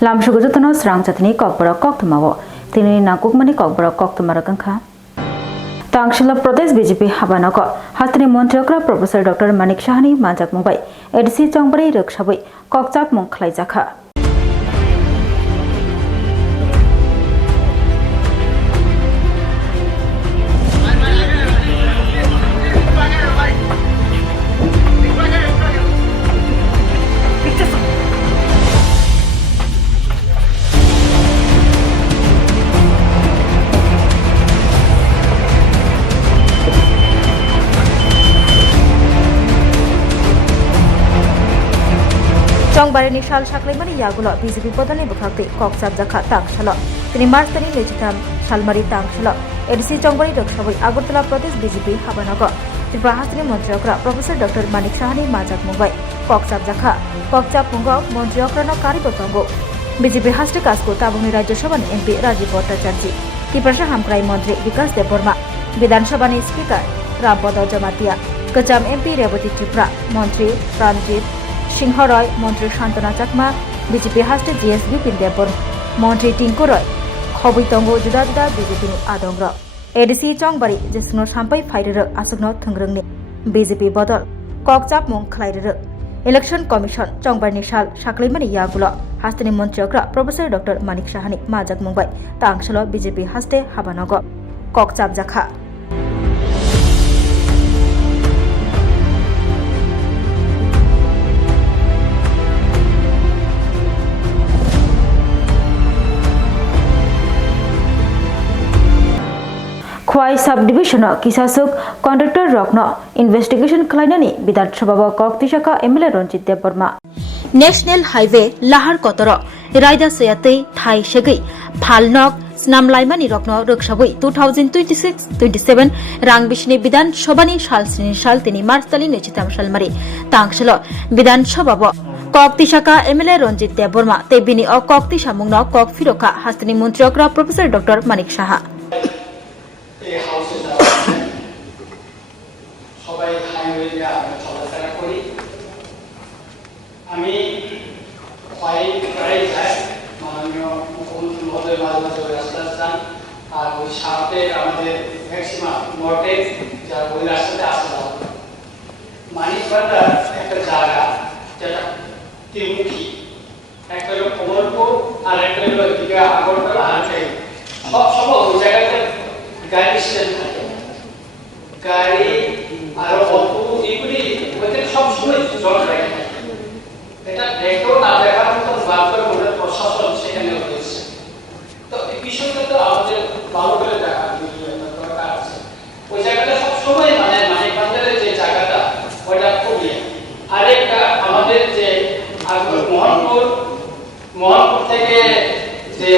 lamshugujutono Swrangchati Kokborok Koktwma tini na Kokmani Kokborok Koktwma rakangkha Tangshila Pradesh BJP Habanako Hatri Montriokra Professor Dr. Manik Shahani Manjak Mumbai ADC Chongbari Rukshabui Kokchap Mongkhlai Jakha Chongbari Nishal Shaklaimani Yagulo, BJP Podani Bukakti, Kokchap Jakha Tangshalo, Tini Marstani Lechitam, Shalmari Tangshalo, ADC Chongbari Rukshabui, Agartala Pradesh BJP Habanago, Tripahastri Montriokra, Professor Dr. Manik Shahani Manjak Mumbai, Kokchap Jakha, Kokchap Mungok, Montriokra no Karibotongo, BJP Hasti Kasko, Tabuni Rajya Sabhani MP Rajiv Bhattacharya, Kiprasha Hamkrai Mantri Vikas Deborma, Vidhan Sabhani Speaker Rampodo Jamatia, Kacham MP Revati Tripura, Mantri Pranjit Singh Roy, Mantri Shantana Chakma, BJP Hasti GS Bipin Debor, Mantri Tinku Roy, Khobi Tongo Juda Juda BJP Adongro, ADC Chongbari, Jesno Sampai Fighter Asugno Thungrungni, BJP Bodol, Kokchap Mongkhlai Election Commission, Chongbari Nishal, Shaklaimani Yagulo, Hastini Montriokra, Professor Dr. Manik Shahani, Manjak Mumbai, Tangshalo BJP Haste Habanago, Kokchap Jakha. Khwai subdivision Kisasuk contractor Rokno investigation Klainani Bidat Shababa Koktishaka Emile Ronjit Deborma National Highway Lahar Kotoro Raida Sayate Thai Shagi Phalnok Snamlaimani Rokno Rukshabui 2026-27 Rangbishni Bidan Shobani Shalsini Shaltini Marstali Nechitam Shalmari Tangshalo Bidan Shababa Koktishaka Emile Ronjit Deborma Tebini o Koktisha Mungno Kok Firoka Hastini Montriokra Professor Dr. Manik Shaha সবাই highway দিয়ে আমরা চলাফেরা করি আমি প্রায় যাই মাননীয় মুখ্যমন্ত্রী মহোদয় মাঝে মাঝে ওই রাস্তা যান আর ওই সাথে আমাদের ম্যাক্সিমাম নর্থে যারা ওই রাস্তাতে আসা মানিকবাজার একটা জায়গা যেটা ত্রিমুখী একটা হলো কোমরপুর আর একটা হলো এদিকে আগরতলা আর সব ওই জায়গাতে গাড়ি স্ট্যান্ড থাকে গাড়ি আর অল্প এগুলি ওইখানে সবসময় জল রাখে এটা দেখেও না দেখার মতো বারবার মনে প্রশাসন সেখানে রয়েছে তো এই বিষয়টা তো আমাদের ভালো করে দেখা দরকার আছে ওই জায়গাটা সবসময় মানে মানিকবাজারের যে জায়গাটা ওইটা খুবই আরেকটা আমাদের যে মোহনপুর থেকে যে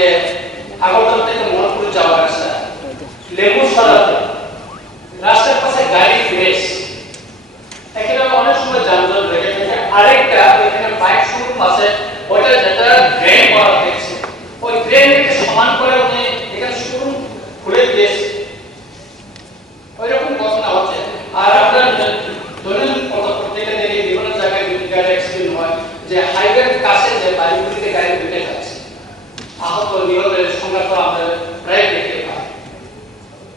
আগরতলা থেকে মোহনপুর যাওয়ার রাস্তা লেবু সরাতে রাস্তার পাশে গাড়ি রেস এখানে অনেক সময় যানজট লেগে থাকে আরেকটা এখানে বাইক শোরুম আছে ওটা যেটা ড্রেন করা হয়েছে ওই ড্রেনকে সমান করে উনি এখানে শোরুম খুলে দিয়েছে ওইরকম ঘটনা হচ্ছে আর আপনার দৈনন্দিন পত্রিকা দেখে বিভিন্ন জায়গায় গাড়ি অ্যাক্সিডেন্ট হয় যে হাইওয়ের কাছে যে বাড়িগুলিতে গাড়ি ঢুকে যাচ্ছে আহত নিহতের সংখ্যা তো আমরা প্রায় দেখতে পাই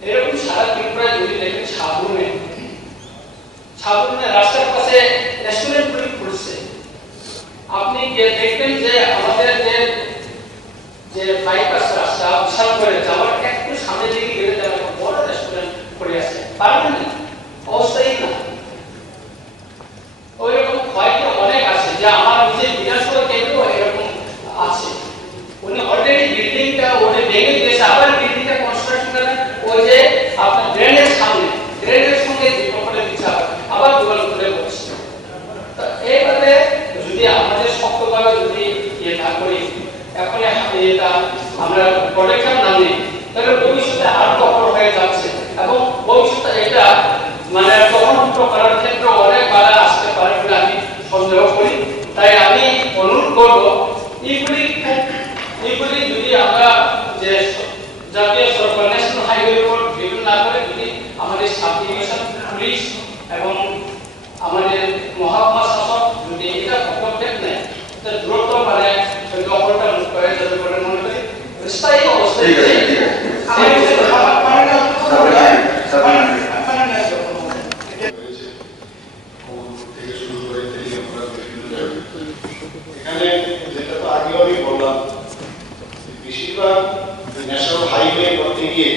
এরকম সারা ত্রিপুরায় যদি দেখেন সাবুনে রাস্তার পাশে রেস্টুরেন্টগুলি খুলছে আপনি দেখবেন যে আমাদের যে বাইপাস রাস্তা বিশাল করে যাওয়ার একটু সামনে দিকে গেলে যারা বড় রেস্টুরেন্ট করে আছে পারবেন না অবস্থাই না ওইরকম ক্ষয়টা অনেক আছে যে আমার নিজের বিধানসভা কেন্দ্র এরকম আছে উনি অলরেডি বিল্ডিংটা ওটা ভেঙে দিয়েছে আবার বিল্ডিংটা কনস্ট্রাকশন করেন ওই যে আপনার ড্রেনের সামনে ড্রেনের সঙ্গে করে দিচ্ছে আবার দোকান করে বসছে তো এইভাবে যদি আমাদের শক্তভাবে যদি না করি এখন এটা আমরা প্রোটেকশন না নিই তাহলে ভবিষ্যতে আরো কঠোর হয়ে যাচ্ছে এবং ভবিষ্যতে এটা মানে তদন্ত করার ক্ষেত্রে অনেক বাধা আসতে পারে বলে আমি সন্দেহ করি তাই আমি অনুরোধ করব এইগুলি যদি আমরা যে জাতীয় সরকার ন্যাশনাল হাইওয়ে রোড বিভিন্ন না করে যদি আমাদের সাবডিভিশন পুলিশ এবং আমাদের মহকুমা শাসক যদি এটা পদক্ষেপ নেয় তো দ্রুত মানে দখলটা মুক্ত স্থায়ী অবস্থায় এখানে যেটা তো আগে আমি বললাম বেশিরভাগ ন্যাশনাল হাইওয়ে করতে গিয়ে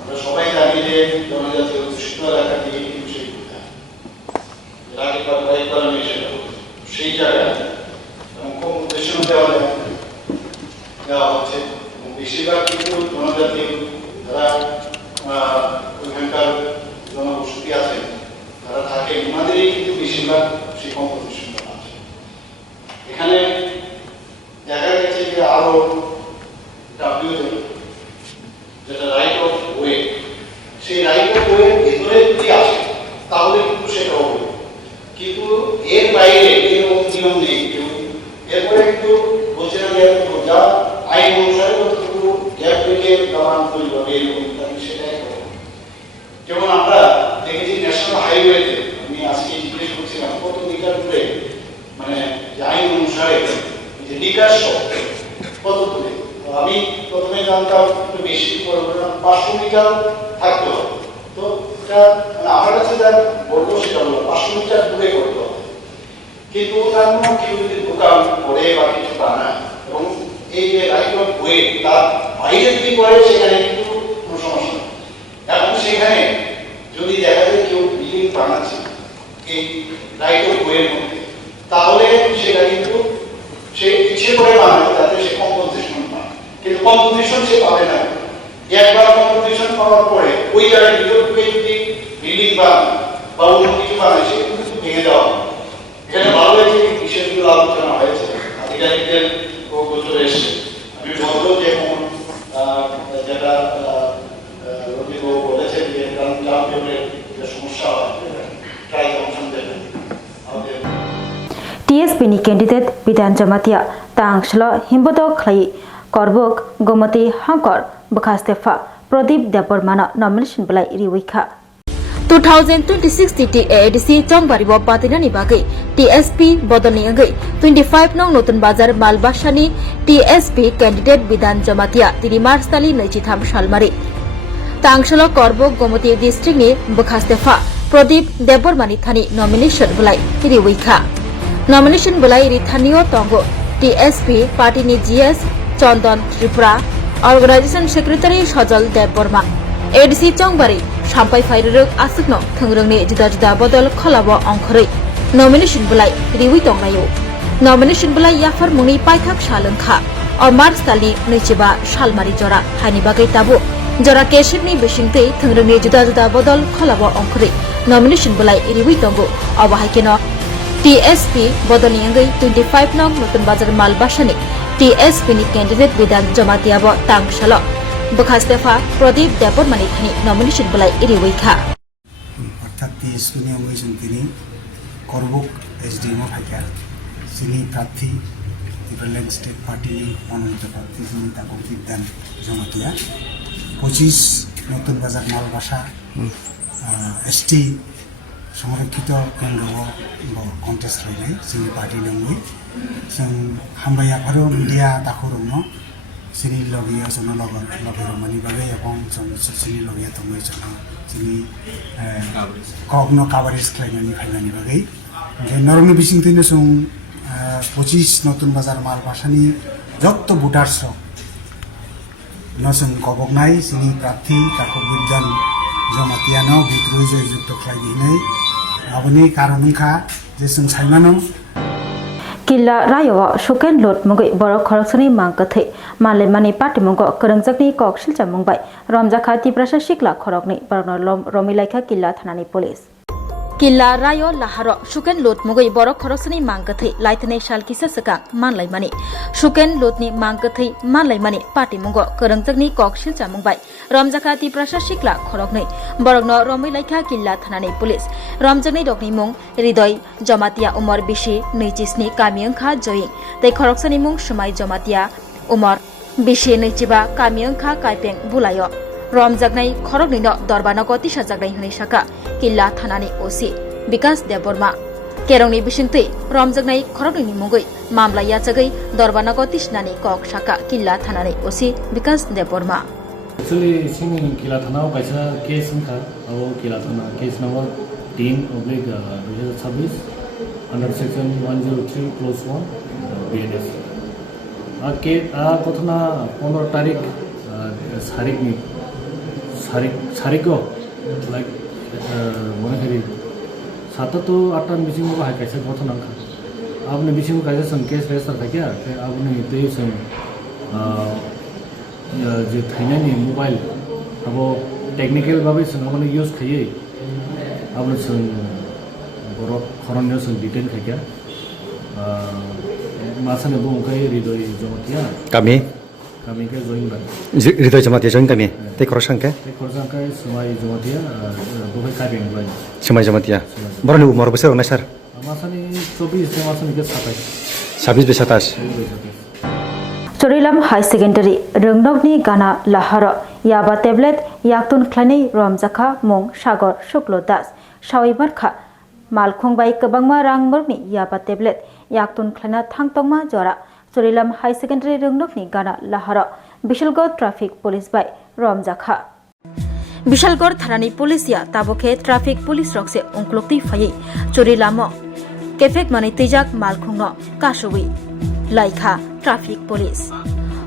আমরা সবাই জানি যে জনজাতি অধ্যুষিত এলাকা দিয়ে কিন্তু সেই আগে কয়েক কারণে সেটা সেই জায়গায় কম উদ্দেশ্য দেওয়া হচ্ছে এবং বেশিরভাগ কিন্তু জনজাতি যারা ওইখানকার জনবসতি আছে যারা থাকে ওনাদেরই কিন্তু বেশিরভাগ সেই কম্পোজিশন আছে। এখানে দেখা গেছে যে আরো যেটা রাইট অফ ওয়ে, সেই রাইট অফ ওয়ে ভিতরে যদি আসে তাহলে কিন্তু সেটা হবে, কিন্তু এর বাইরে এরকম নিয়ম নেই। এরপরে কিন্তু বলছে না যা আইন অনুসারে কতটুকু গ্যাপ রেখে দামান তৈরি হবে এরকম সেটাই হবে। যেমন আমরা দেখেছি ন্যাশনাল হাইওয়েতে, আমি আজকে জিজ্ঞেস করছিলাম কত মিটার দূরে মানে আইন অনুসারে যে নিকাশ কত দূরে, আমি প্রথমে জানতাম একটু বেশি 500 মিটার থাকতে হবে। তো এটা মানে আমার কাছে যা বলবো সেটা হলো 500 মিটার দূরে করতে হবে, কিন্তু তার কোনো কেউ যদি দোকান করে বা কিছু বানায় এবং এই যে রাইট অফ ওয়ে তার বাইরে যদি করে সেখানে কিন্তু কোনো সমস্যা নেই। এখন সেখানে যদি দেখা যায় কেউ বিল্ডিং বানাচ্ছে এই রাইট অফ ওয়ের মধ্যে, তাহলে সেটা কিন্তু সে ইচ্ছে করে বানাবে যাতে সে কম্পোজিশন পায়, কিন্তু কম্পোজিশন সে পাবে না। একবার কম্পোজিশন পাওয়ার পরে ওই জায়গায় ভিতর ঢুকে যদি বিল্ডিং বা অন্য কিছু বানায় সে কিন্তু ভেঙে দেওয়া। এখানে ভালো হয়েছে এই বিষয়গুলো আলোচনা হয়েছে, আধিকারিকদের গোচরে এসে আমি বলবো যে যেটা রবি বলেছেন যে সমস্যা হয় ট্রাই অপশন দেবেন। TSP ni candidate Bidan Jamatia Tangshlo Himbodo Clay Korbok Gomati Hankor Bakastefa Pradip Depormana nomination Blai Riwika 2026 TTADC Jongbaribo Patinani Bagai TSP Bodoni Agai 25 nong Notun Bazar Malbashani TSP candidate Bidan Jamatia Tini Marstali Nechitham Shalmari Tangshlo Korbok Gomati district ni Bakastefa Pradip Depormani Thani nomination Blai Riwika Nomination Bulai Rithanio Tongo TSP Party ni GS Chondon Tripura Organization Secretary Shajal Deborma ADC Jongbari Sampai Fairuk Asukno Thungrungni Juda Juda Bodol Kholabo Ongkhori Nomination Bulai Riwi Tonglayo Nomination Bulai Yafar Muni Paithak Shalungkha or Mars Tali Nichiba Shalmari Jora Hani Bagai Tabu Jora Keshini Bishingte Thungrungni Juda Juda Bodol Kholabo Ongkhori Nomination Bulai Riwi Tongo Awahakeno TSP Bodoni Angai 25 nong Notun Bazar Malbashani TSP ni candidate Bidan Jamatia bo Tangshalo Bakastefa Pradip Depormani Thani nomination Bulai Iriwika অর্থাৎ TSP ni oisun tini Korbok SDM Bhaika sini প্রার্থী Different State Party ni মনোনীত প্রার্থী যিনি তাকে বিদ্যান জমাতিয়া 25 নতুন বাজার মালবাসা ST সংরক্ষিত কেন্দ্র কন্টেস্ট রইলে जोंनि पार्टी नङै जों हामबाया आरो मिडिया दाखोरनो जोंनि लगिया जोंनो लगिरमानि बागै এবং जोंनि लगिया दङै जोंनि कग्नो कभारेज खालामनायनि फायनायनि बागै जे नरम बिसिंथैनो जों 25 नতুন बाजार मालबासानि যত ভোটারস नसों कबकनाय जोंनि प्रार्थी ताको बिद्यान जमातियानो बिद्रुइ जयजुक्त खालामनाय aboni karonungkha je जों सायमानो Killa Rayo Shuken Lot Mugi Borok Khoroksani Mangkathai Malemani Patimungo Kerengjakni Kok Silcha Mungbai Ramjakhati Prasha Shikla Khorokni Barno Romilaika Killa Thanani Police Killa Rayo Laharo Shuken Lot Mugi Borok Khoroksani Mangkathai Laitane Shalkisa Sakang Manlaimani Shuken Lotni Mangkathai Manlaimani Patimungo Kerengjakni Kok Silcha Mungbai Ramjakhati Prasha Shikla Khorokni Borokno Romilaika Killa Thanani Police Ramjakni Dokni Mung Ridoy Jamatia Umar Bishi Neichisni Kamiangkha Joying Tei Khoroksani Mung Shumai Jamatia Umar Bishi Neichiba Kamiangkha Kaipeng Bulayo Ramjaknai Khorokni no Dorbano Goti Sajaknai Huni Saka Killa Thanani OC Bikas Deborma Kerongni bisingti romjaknai khorokni mungoi mamla yachagai Dorbanagor tisnani kok shaka killa thanani osi Vikas Deborma. Actually, sini kila thana kaisa case था और kila thana case number 3/2026 under section 103 clause 1 BNS. के कथना 15 तारीख सारिको like मने खरी 7 तो 8 missing को हाय कैसे कथना आपने मिसिङ कैसे सन केस रेजिस्टर था क्या आपने त्यही सन जे थाइनानि मोबाइल अब टेक्निकल भाबै सन आपने यूज खयै आपने सन बरक खरन्य सन डिटेल खैया मासाने बुंखाय हृदय जमातिया kami के जइन बा hridaya jamatia join kami te korosangke Samai Jamatia बुखाय काबिं बाय semai jamatia boroni umur besar onai sar मासाने 24 मासाने के 26 27 Chorilam High Secondary Rungnokni Gana Laharo Yaba Tablet Yaktun Klani Romjaka Mung Sagor Shuklo Das Shawibarkha Malkhung bai Kabangma Rangmurni Yaba Tablet Yaktun Klana Thangtongma Jora Chorilam High Secondary Rungnokni Gana Laharo Bishalgor Traffic Police by Romjaka Bishalgor Tharani Policia Taboke Traffic Police Roxe Unklokti Fayi Chorilamo Kefek Mani Tijak Malkhungno Kashuwi Laika Traffic Police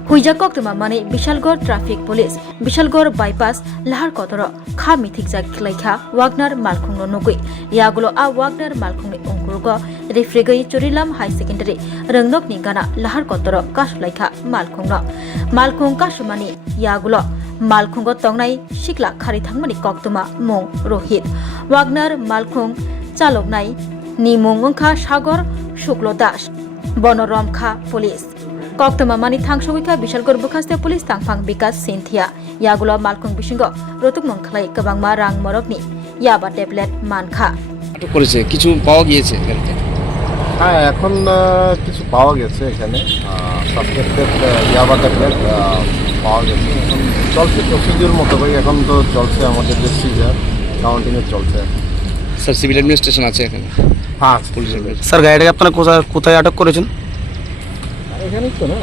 Huija Koktwma Mani Bishalgor Traffic Police Bishalgor Bypass Lahar Kotoro Kha Mithikjak Laika Wagner Malkhungno Nugui Yagulo a Wagner Malkhungni Ungkurgo Refrigai Chorilam High Secondary Rungnokni Gana Lahar Kotoro Kash Laika Malkhung Kashumani Yagulo Malkhungo Tongnai Shikla Khari Thangmani Koktwma Mung Rohit Wagner Malkhung Chalognai Nimung Ungkha Sagor Shuklo Das Bonorom Kha Police Koktwma Mani Thangshowika Bishalgor Bukhaste Police Tangphang Vikas Cynthia Yagulo Malkhung Bishingo Rotuk Mongkhlai Kabangma Rang Morokni Yaba Tablet Mankha আটক করেছে কিছু পাওয়া গিয়েছে গাড়িতে হ্যাঁ এখন কিছু পাওয়া গেছে এখানে সাসপেক্টেড ইয়াবা ট্যাবলেট পাওয়া গেছে এখন চলছে প্রসিডিউর মোতাবেক এখন তো চলছে আমাদের যে সিজার কাউন্টিংয়ে চলছে স্যার সিভিল অ্যাডমিনিস্ট্রেশন আছে এখানে হ্যাঁ পুলিশের স্যার গাড়িটাকে আপনারা কোথায় আটক করেছেন এখানেই তো না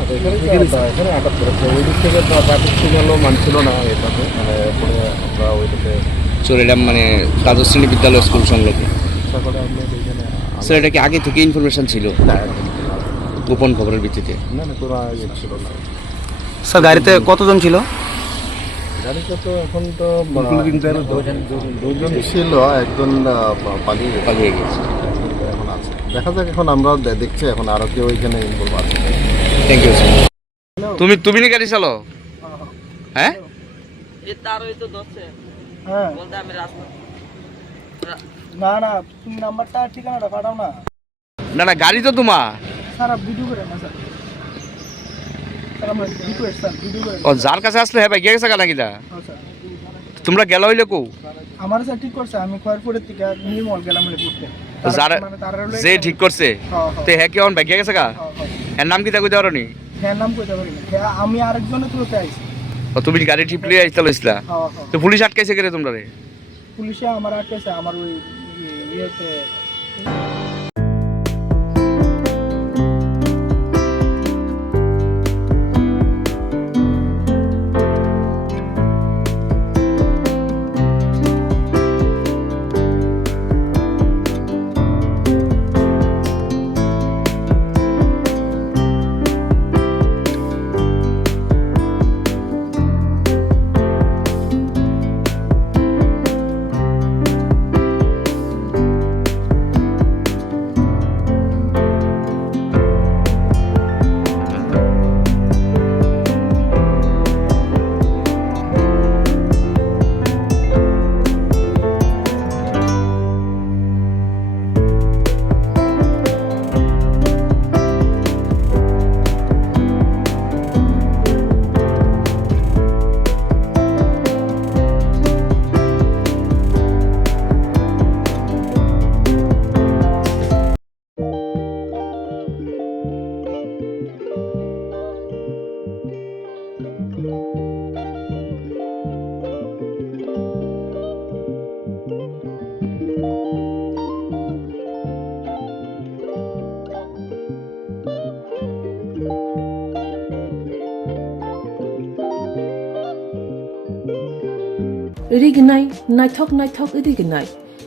এখানে আটক করেছে ওই দিক থেকে ট্রাফিক সিগন্যালও মানছিল না এটাতে মানে পরে আমরা ওইটাতে চরিলাম মানে দ্বাদশ শ্রেণী বিদ্যালয় স্কুল সংলগ্ন চেষ্টা করে আমরা এখানে স্যার এটা কি আগে থেকে ইনফরমেশন ছিল গোপন খবরের ভিত্তিতে না কোনো ইয়ে ছিল না স্যার গাড়িতে কতজন ছিল গাড়িতে তো এখন তো দুজন ছিল একজন পালিয়ে গেছে এখন আছে দেখা যাক এখন আমরা দেখছি এখন আরো কেউ এখানে ইনভলভ আছে থ্যাংক ইউ স্যার তুমি নি গাড়ি চালো হ্যাঁ হ্যাঁ না তুমি নাম্বারটা ঠিকানাটা পাঠাও না না গাড়ি তো তোমার স্যার ভিডিও করে না স্যার আমরা রিকোয়েস্ট স্যার ভিডিও করে ও যার কাছে আসলে হ্যাঁ ভাই গেছে কালা কিলা স্যার তোমরা গেল হইলে কো আমার স্যার ঠিক করছে আমি খয়রপুরের থেকে নির্মল গেলাম করতে যারা যে ঠিক করছে তে হ্যাঁ কি অন ভাই গেছে কা এর নাম কি তা কইতে পারোনি হ্যাঁ নাম কইতে পারি না হ্যাঁ আমি আরেকজনের থ্রুতে আইছি ও তুমি গাড়ি টিপলে আইতা লইছলা তো পুলিশ আটকাইছে করে তোমরা রে পুলিশে আমার আটকেছে আমার ওই ইয়েতে irignai naithok naithok irignai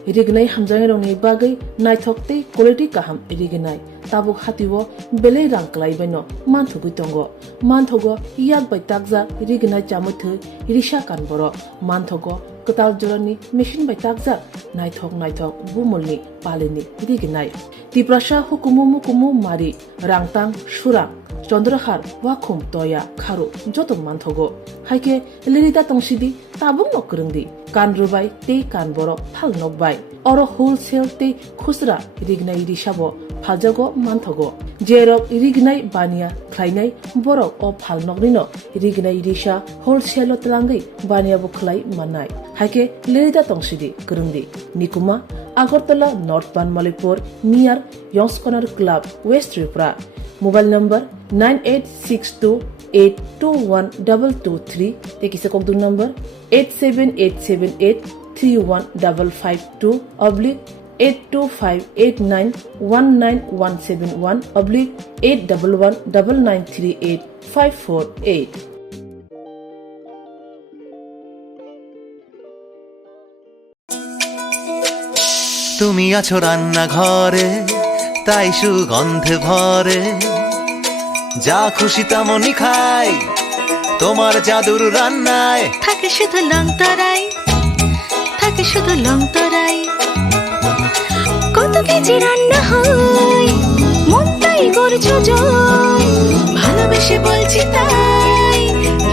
irignai hamjang rongni bagai naithok tei quality kaham irignai tabuk hatiwo belei rang klaibaino manthugi tongo manthogo yak bai takja irignai chamuthai irisa kanboro manthogo ketal jorani machine bai takja naithok naithok bumulni palini irignai tiprasa hukumu mari rangtang surang চন্দ্রহার ওয়াখুম তয়া খারু যত মানথগো হাইকে লিরিদা তংসিদি তাবুং নকরংদি কান রুবাই তে কান বড় ফাল নকবাই or wholesale তে খুচরা রিগনাই রিসাবো ফালজাগো মানথগো জেরক রিগনাই বানিয়া খ্লাইনাই বড় ও ফাল নকরিনো রিগনাই রিসা হোলসেল তলাঙ্গই বানিয়া বুখলাই মানাই হাইকে লিরিদা তংসিদি করংদি নিকুমা Agartala north Banamalipur near youngs corner club west Tripura mobile number 9862821223 tekisa kokdu number 87878315552 oblique 825891971 oblique 8119938 তুমি আছো রান্না ঘরে তাই সুগন্ধে ভরে যা খুশি তেমনই খাই তোমার জাদুর রান্নায় থাকে শুধু লংতরাই থাকে শুধু লংতরাই কত কেজি রান্না হয় মন তাই করছো জয় ভালোবেসে বলছি তাই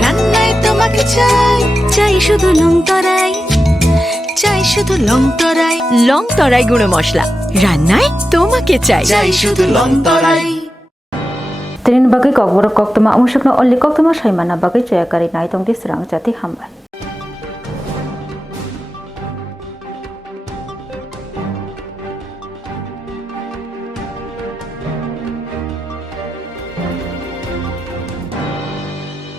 রান্নায় তোমাকে চাই চাই শুধু লংতরাই চাই শুধু লংতরাই লংতরাই গুঁড়ো মশলা রান্নায় তোমাকে চাই চাই শুধু লংতরাই Trin bagai Kokborok Koktwma amusukna only Koktwma saimana bagai jayakari nai tongdi Swrangchati hambai.